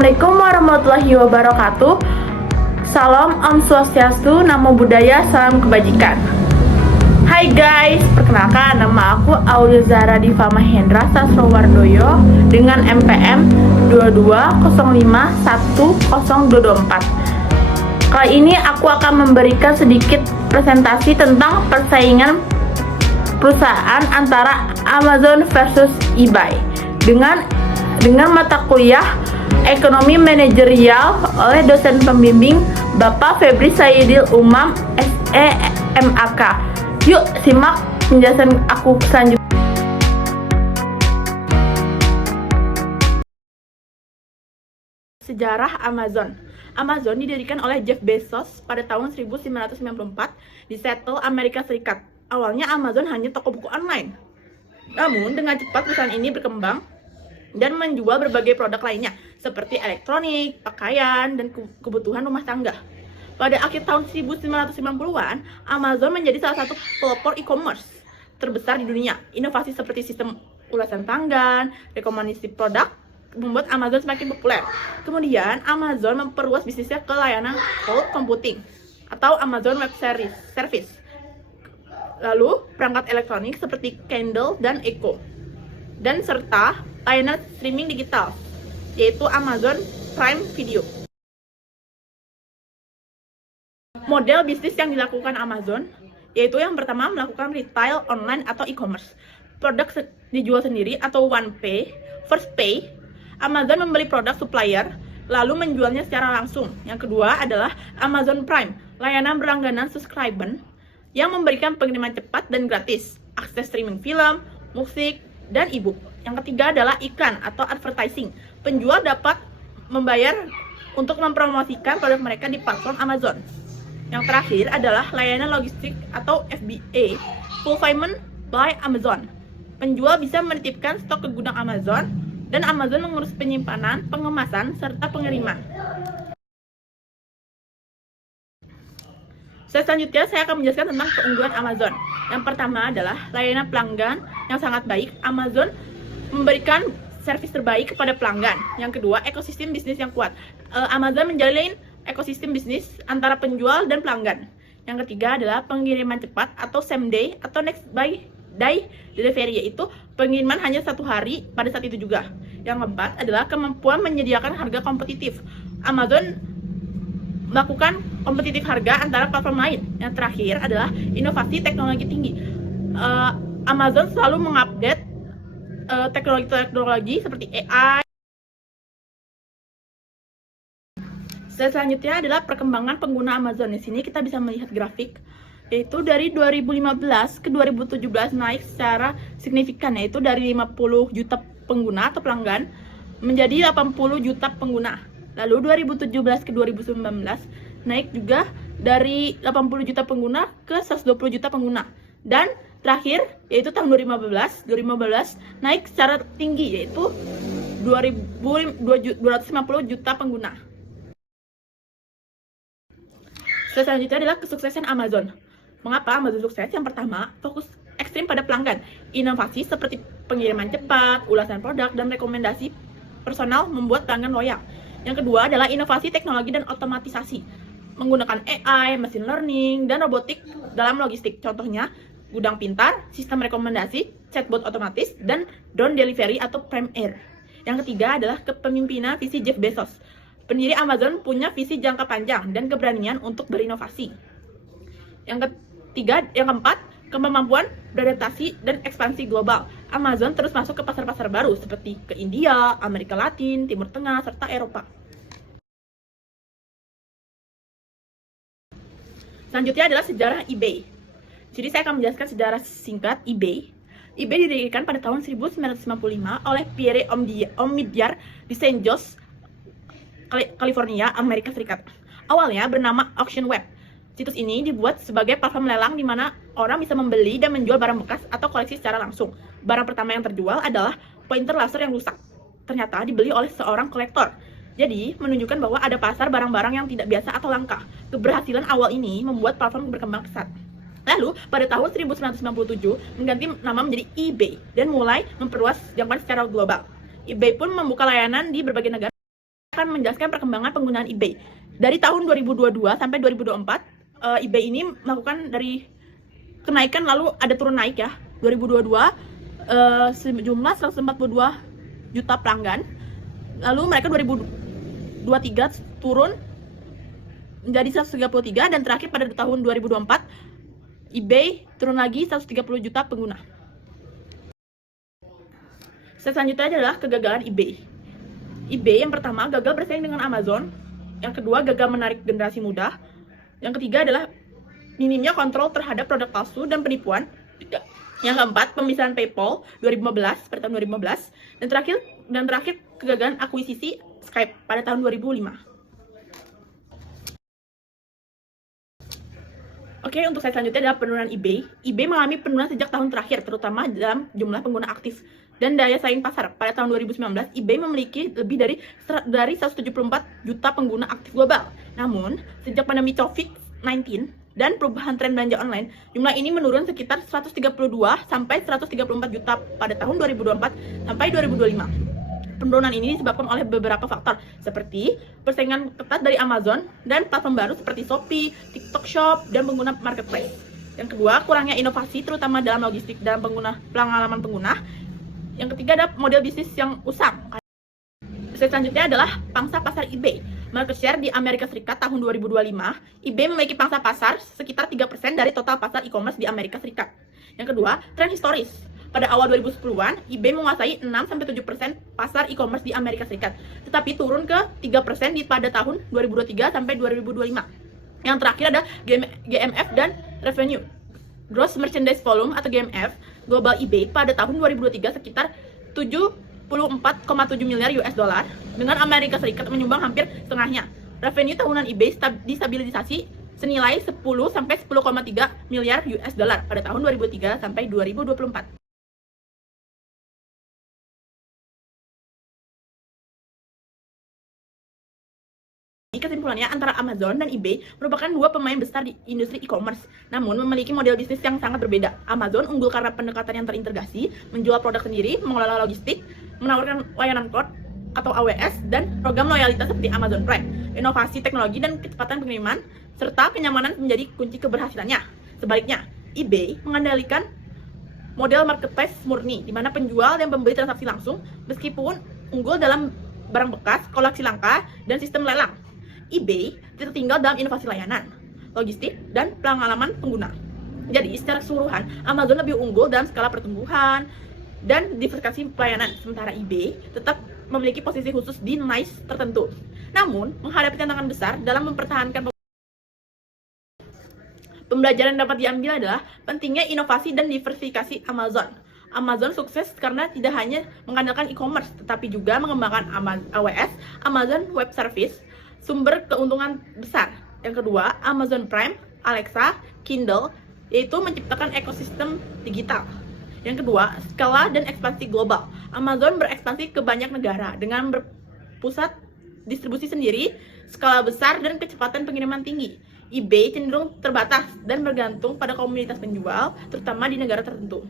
Assalamualaikum warahmatullahi wabarakatuh. Salam Om Swastiastu, Namo Buddhaya, salam kebajikan. Hai guys, perkenalkan nama aku Aulia Zahra Diva Mahendra Sastrowardoyo dengan MPM 22051024. Kali ini aku akan memberikan sedikit presentasi tentang persaingan perusahaan antara Amazon versus eBay dengan mata kuliah Ekonomi Manajerial oleh dosen pembimbing Bapak Febri Saidil Umam SEMAK. Yuk simak penjelasan aku selanjutnya. Sejarah Amazon. Amazon didirikan oleh Jeff Bezos pada tahun 1994 di Seattle, Amerika Serikat. Awalnya Amazon hanya toko buku online. Namun dengan cepat perusahaan ini berkembang dan menjual berbagai produk lainnya seperti elektronik, pakaian, dan kebutuhan rumah tangga. Pada akhir tahun 1990-an, Amazon menjadi salah satu pelopor e-commerce terbesar di dunia. Inovasi seperti sistem ulasan tangan, rekomendasi produk membuat Amazon semakin populer. Kemudian, Amazon memperluas bisnisnya ke layanan cloud computing atau Amazon Web Service. Lalu, perangkat elektronik seperti Kindle dan Echo. Dan serta layanan streaming digital, yaitu Amazon Prime Video. Model bisnis yang dilakukan Amazon, yaitu yang pertama melakukan retail online atau e-commerce. Produk dijual sendiri atau one pay, first pay. Amazon membeli produk supplier, lalu menjualnya secara langsung. Yang kedua adalah Amazon Prime, layanan berlangganan subscriber yang memberikan pengiriman cepat dan gratis, akses streaming film, musik, dan e-book. Yang ketiga adalah iklan atau advertising. Penjual dapat membayar untuk mempromosikan produk mereka di platform Amazon. Yang terakhir adalah layanan logistik atau FBA, Fulfillment by Amazon. Penjual bisa menitipkan stok ke gudang Amazon, dan Amazon mengurus penyimpanan, pengemasan, serta pengiriman. Selanjutnya, saya akan menjelaskan tentang keunggulan Amazon. Yang pertama adalah layanan pelanggan yang sangat baik. Amazon memberikan servis terbaik kepada pelanggan. Yang kedua, ekosistem bisnis yang kuat. Amazon menjalin ekosistem bisnis antara penjual dan pelanggan. Yang ketiga adalah pengiriman cepat atau same day atau next day delivery, yaitu pengiriman hanya satu hari pada saat itu juga. Yang keempat adalah kemampuan menyediakan harga kompetitif. Amazon melakukan kompetitif harga antara platform lain. Yang terakhir adalah inovasi teknologi tinggi. Amazon selalu mengupdate teknologi seperti AI. Selanjutnya adalah perkembangan pengguna Amazon. Di sini kita bisa melihat grafik, yaitu dari 2015 ke 2017 naik secara signifikan, yaitu dari 50 juta pengguna atau pelanggan menjadi 80 juta pengguna. Lalu 2017 ke 2019 naik juga dari 80 juta pengguna ke 120 juta pengguna. Dan terakhir yaitu tahun 2015 naik secara tinggi, yaitu 250 juta pengguna. Selanjutnya adalah kesuksesan Amazon. Mengapa Amazon sukses? Yang pertama, fokus ekstrim pada pelanggan. Inovasi seperti pengiriman cepat, ulasan produk, dan rekomendasi personal membuat pelanggan loyal. Yang kedua adalah inovasi teknologi dan otomatisasi, menggunakan AI, machine learning, dan robotik dalam logistik. Contohnya, gudang pintar, sistem rekomendasi, chatbot otomatis, dan drone delivery atau Prime Air. Yang ketiga adalah kepemimpinan visi Jeff Bezos. Pendiri Amazon punya visi jangka panjang dan keberanian untuk berinovasi. Yang keempat, kemampuan beradaptasi dan ekspansi global. Amazon terus masuk ke pasar-pasar baru seperti ke India, Amerika Latin, Timur Tengah, serta Eropa. Selanjutnya adalah sejarah eBay. Jadi saya akan menjelaskan sejarah singkat eBay. eBay didirikan pada tahun 1995 oleh Pierre Omidyar di St. Joseph, California, Amerika Serikat. Awalnya bernama Auction Web. Situs ini dibuat sebagai platform lelang di mana orang bisa membeli dan menjual barang bekas atau koleksi secara langsung. Barang pertama yang terjual adalah pointer laser yang rusak. Ternyata dibeli oleh seorang kolektor. Jadi, menunjukkan bahwa ada pasar barang-barang yang tidak biasa atau langka. Keberhasilan awal ini membuat platform berkembang pesat. Lalu, pada tahun 1997, mengganti nama menjadi eBay dan mulai memperluas jangkauan secara global. eBay pun membuka layanan di berbagai negara akan menjelaskan perkembangan penggunaan eBay. Dari tahun 2022 sampai 2024, eBay ini melakukan dari kenaikan lalu ada turun naik ya. 2022 sejumlah 142 juta pelanggan. Lalu mereka 2023 turun menjadi 133, dan terakhir pada tahun 2024 eBay turun lagi 130 juta pengguna. Selanjutnya adalah kegagalan eBay. eBay yang pertama gagal bersaing dengan Amazon, yang kedua gagal menarik generasi muda, yang ketiga adalah minimnya kontrol terhadap produk palsu dan penipuan, yang keempat pemisahan PayPal 2015 pada tahun 2015, dan terakhir kegagalan akuisisi Skype pada tahun 2005. Oke, untuk slide selanjutnya adalah penurunan eBay. eBay mengalami penurunan sejak tahun terakhir, terutama dalam jumlah pengguna aktif dan daya saing pasar. Pada tahun 2019, eBay memiliki lebih dari 174 juta pengguna aktif global. Namun, sejak pandemi COVID-19 dan perubahan tren belanja online, jumlah ini menurun sekitar 132 sampai 134 juta pada tahun 2024 sampai 2025. Penurunan ini disebabkan oleh beberapa faktor seperti persaingan ketat dari Amazon dan platform baru seperti Shopee, TikTok Shop, dan pengguna marketplace. Yang kedua, kurangnya inovasi terutama dalam logistik dan pengalaman pengguna. Yang ketiga adalah model bisnis yang usang. Selanjutnya adalah pangsa pasar eBay. Market share di Amerika Serikat tahun 2025, eBay memiliki pangsa pasar sekitar 3% dari total pasar e-commerce di Amerika Serikat. Yang kedua, tren historis. Pada awal 2010-an, eBay menguasai 6-7% pasar e-commerce di Amerika Serikat, tetapi turun ke 3% pada tahun 2023 sampai 2025. Yang terakhir ada GMF dan Revenue. Gross Merchandise Volume atau GMF global eBay pada tahun 2023 sekitar 74,7 miliar US dollar, dengan Amerika Serikat menyumbang hampir setengahnya. Revenue tahunan eBay disabilisasi senilai 10-10,3 miliar US dollar pada tahun 2003 sampai 2024. Kesimpulannya, antara Amazon dan eBay merupakan dua pemain besar di industri e-commerce, namun memiliki model bisnis yang sangat berbeda. Amazon unggul karena pendekatan yang terintegrasi, menjual produk sendiri, mengelola logistik, menawarkan layanan cloud atau AWS, dan program loyalitas seperti Amazon Prime. Inovasi teknologi dan kecepatan pengiriman serta kenyamanan menjadi kunci keberhasilannya. Sebaliknya, eBay mengandalkan model marketplace murni, di mana penjual dan pembeli transaksi langsung, meskipun unggul dalam barang bekas, koleksi langka, dan sistem lelang. eBay tertinggal dalam inovasi layanan, logistik, dan pengalaman pengguna. Jadi, secara keseluruhan, Amazon lebih unggul dalam skala pertumbuhan dan diversifikasi pelayanan, sementara eBay tetap memiliki posisi khusus di niche tertentu. Namun, menghadapi tantangan besar dalam mempertahankan pembelajaran yang dapat diambil adalah pentingnya inovasi dan diversifikasi Amazon. Amazon sukses karena tidak hanya mengandalkan e-commerce, tetapi juga mengembangkan AWS, Amazon Web Service, sumber keuntungan besar. Yang kedua, Amazon Prime, Alexa, Kindle, yaitu menciptakan ekosistem digital. Yang kedua, skala dan ekspansi global. Amazon berekspansi ke banyak negara dengan berpusat distribusi sendiri, skala besar, dan kecepatan pengiriman tinggi. eBay cenderung terbatas dan bergantung pada komunitas penjual, terutama di negara tertentu.